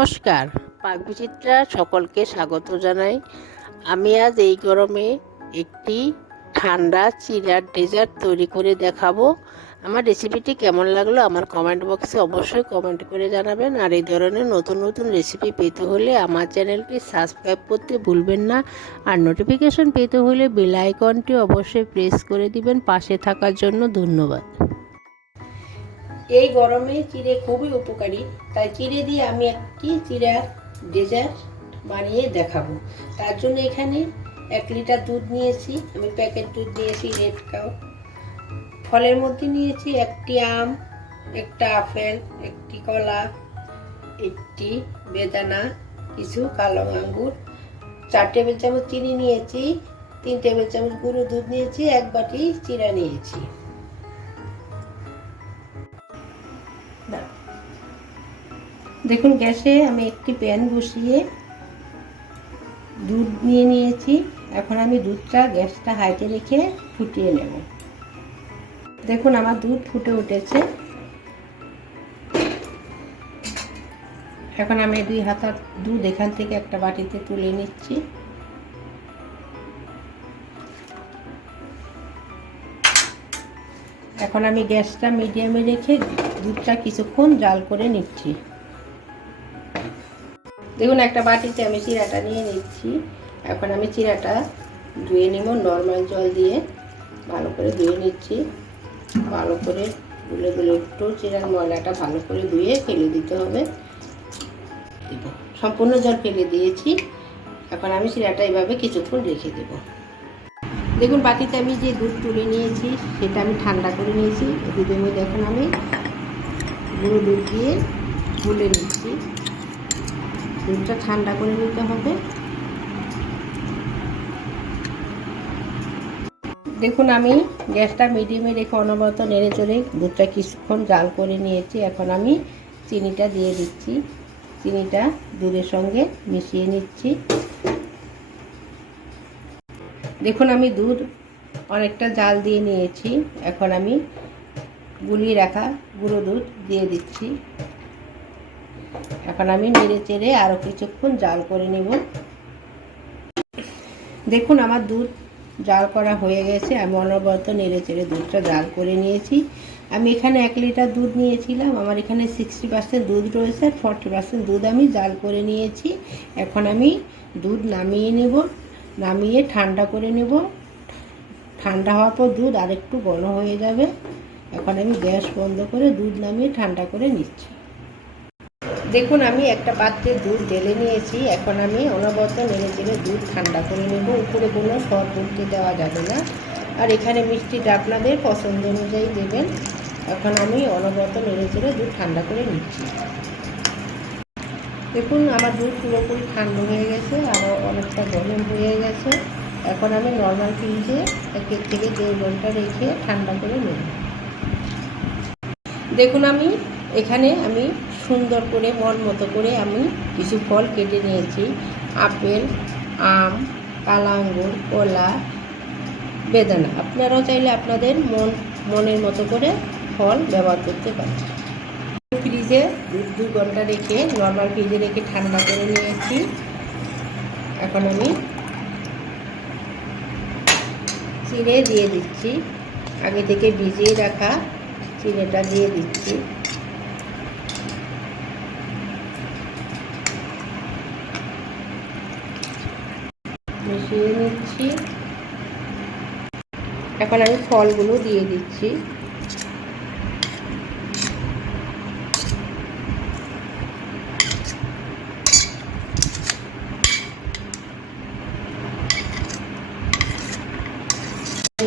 নমস্কার। পাকবিচিত্রা সকলকে স্বাগত জানাই। আমি আজ এই গরমে একটি ঠান্ডা চিরার ডেজার্ট তৈরি করে দেখাবো। আমার রেসিপিটি কেমন লাগল আমার কমেন্ট বক্সে অবশ্যই কমেন্ট করে জানাবেন। আর এই ধরনের নতুন নতুন রেসিপি পেতে হলে আমার চ্যানেলটি সাবস্ক্রাইব করতে ভুলবেন না। আর নোটিফিকেশন পেতে হলে বেল আইকনটি অবশ্যই প্রেস করে দিবেন। পাশে থাকার জন্য ধন্যবাদ। এই গরমে চিড়ে খুবই উপকারী। তাই চিড়ে দিয়ে আমি একটি চিড়া ডেজার্ট বানিয়ে দেখাবো। তার জন্য এখানে এক লিটার দুধ নিয়েছি। আমি প্যাকেট দুধ নিয়েছি রেড কাউ ফলের মধ্যে নিয়েছি একটি আম, একটা আপেল, একটি কলা, একটি বেদানা, কিছু কালো আঙ্গুর, চার টেবিল চামচ চিনি নিয়েছি, তিন টেবিল চামচ গুঁড়ো দুধ নিয়েছি, এক বাটি চিড়া নিয়েছি। দেখুন, গ্যাসে আমি একটি প্যান বসিয়ে দুধ নিয়ে নিয়েছি। এখন আমি দুধটা গ্যাসটা হাইতে রেখে ফুটিয়ে নেব। দেখুন, আমার দুধ ফুটে উঠেছে। এখন আমি দুই হাতা দুধ এখান থেকে একটা বাটিতে তুলে নিচ্ছি। এখন আমি গ্যাসটা মিডিয়ামে রেখে দুধটা কিছুক্ষণ জাল করে নিচ্ছি। দেখুন একটা বাটিতে আমি চিরাটা নিয়ে নিচ্ছি। এখন আমি চিরাটা ধুয়ে নেব নর্মাল জল দিয়ে ভালো করে ধুয়ে নিচ্ছি। ভালো করে গুলে গুলে একটু চিরার ময়লাটা ভালো করে ধুয়ে ফেলে দিতে হবে। সম্পূর্ণ জল ফেলে দিয়েছি। এখন আমি চিরাটা এভাবে কিছুক্ষণ রেখে দেব। দেখুন, বাটিতে আমি যে দুধ তুলে নিয়েছি, সেটা আমি ঠান্ডা করে নিয়েছি। দুধের মধ্যে এখন আমি গুঁড়ো দুধ দিয়ে গুলে নিচ্ছি। দুধটা ঠান্ডা করে নিতে হবে। দেখুন, আমি গ্যাসটা মিডিয়ামে রেখে অনবরত নেড়ে চড়ে দুধটা কিছুক্ষণ জাল করে নিয়েছি। এখন আমি চিনিটা দিয়ে দিচ্ছি। চিনিটা দুধের সঙ্গে মিশিয়ে নিচ্ছি। দেখুন, আমি দুধ অনেকটা জাল দিয়ে নিয়েছি। এখন আমি গুলিয়ে রাখা গুঁড়ো দুধ দিয়ে দিচ্ছি। এখন আমি নেড়ে চেড়ে আরও কিছুক্ষণ জাল করে নেব। দেখুন, আমার দুধ জাল করা হয়ে গেছে। আমি অনবরত নেড়ে চেড়ে দুধটা জাল করে নিয়েছি। আমি এখানে এক লিটার দুধ নিয়েছিলাম। আমার এখানে সিক্সটি পার্সেন্ট দুধ রয়েছে। ফর্টি পার্সেন্ট দুধ আমি জাল করে নিয়েছি। এখন আমি দুধ নামিয়ে নেব। নামিয়ে ঠান্ডা করে নেব। ঠান্ডা হওয়ার পর দুধ আরেকটু ঘন হয়ে যাবে। এখন আমি গ্যাস বন্ধ করে দুধ নামিয়ে ঠান্ডা করে নিচ্ছি। দেখুন, আমি একটা পাত্রে দুধ ঢেলে নিয়েছি। এখন আমি অনবরত নেড়ে চেড়ে দুধ ঠান্ডা করে নেব। উপরে কোনো সব উঠতে দেওয়া যাবে না। আর এখানে মিষ্টিটা আপনাদের পছন্দ অনুযায়ী দেবেন। এখন আমি অনবরত নেড়ে চেড়ে দুধ ঠান্ডা করে নিচ্ছি। দেখুন, আমার দুধ পুরোপুরি ঠান্ডা হয়ে গেছে আরও অনেকটা গরম হয়ে গেছে। এখন আমি নর্মাল ফ্রিজে একের থেকে দেড় ঘণ্টা রেখে ঠান্ডা করে নেব। দেখুন আমি, এখানে আমি সুন্দর করে, মন মতো করে আমি কিছু ফল কেটে নিয়েছি। আপেল, আম কালা আঙ্গুর কলা, বেদানা। আপনারাও চাইলে আপনাদের মন, মনের মতো করে ফল ব্যবহার করতে পারেন। ফ্রিজে দু ঘণ্টা রেখে নর্মাল ফ্রিজে রেখে ঠান্ডা করে নিয়েছি। এখন আমি চিড়ে দিয়ে দিচ্ছি। আগে থেকে ভিজিয়ে রাখা চিড়েটা দিয়ে দিচ্ছি। মিশিয়ে নিচ্ছি। এখন আমি ফলগুলো দিয়ে দিচ্ছি।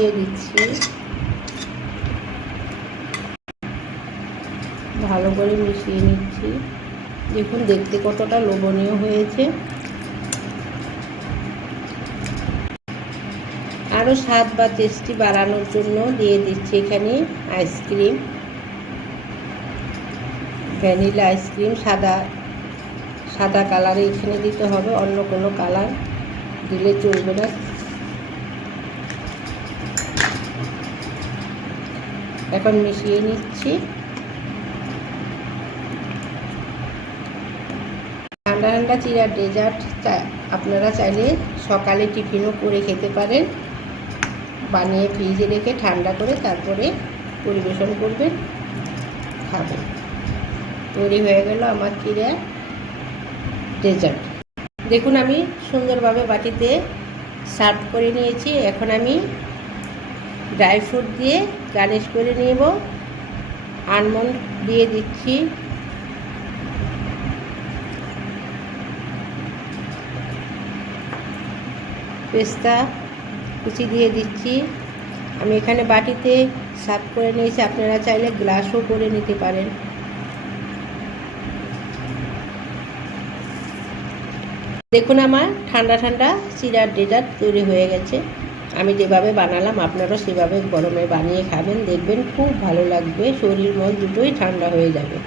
দিয়ে দিচ্ছি। ভালো করে মিশিয়ে নিচ্ছি। দেখুন, দেখতে কতটা লোভনীয় হয়েছে। আরও স্বাদ বা টেস্টি বাড়ানোর জন্য দিয়ে দিচ্ছি এখানে আইসক্রিম। ভ্যানিলা আইসক্রিম, সাদা সাদা কালারে এখানে দিতে হবে, অন্য কোনো কালার দিলে চলবে না। এখন মিশিয়ে নিচ্ছি। ঠান্ডা ঠান্ডা চিরার ডেজার্ট আপনারা চাইলে সকালে টিফিনও করে খেতে পারেন। বানিয়ে ফ্রিজে রেখে ঠান্ডা করে তারপরে পরিবেশন করবেন। খাবেন তৈরি হয়ে গেল আমার চিরা ডেজার্ট। দেখুন আমি সুন্দরভাবে বাটিতে সার্ভ করে নিয়েছি। এখন আমি ড্রাই ফ্রুট দিয়ে গার্নিশ করে নেব। আলমন্ড দিয়ে দিচ্ছি। পেস্তা কুচি দিয়ে দিচ্ছি। আমি এখানে বাটিতে সার্ভ করে নিয়েছি। আপনারা চাইলে গ্লাসও করে নিতে পারেন। দেখুন আমার ঠান্ডা ঠান্ডা চিরার ডেজার্ট তৈরি হয়ে গেছে। আমি যেভাবে বানালাম, আপনারাও সেভাবে গরমে বানিয়ে খাবেন। দেখবেন খুব ভালো লাগবে, শরীর মন দুটোই ঠান্ডা হয়ে যাবে।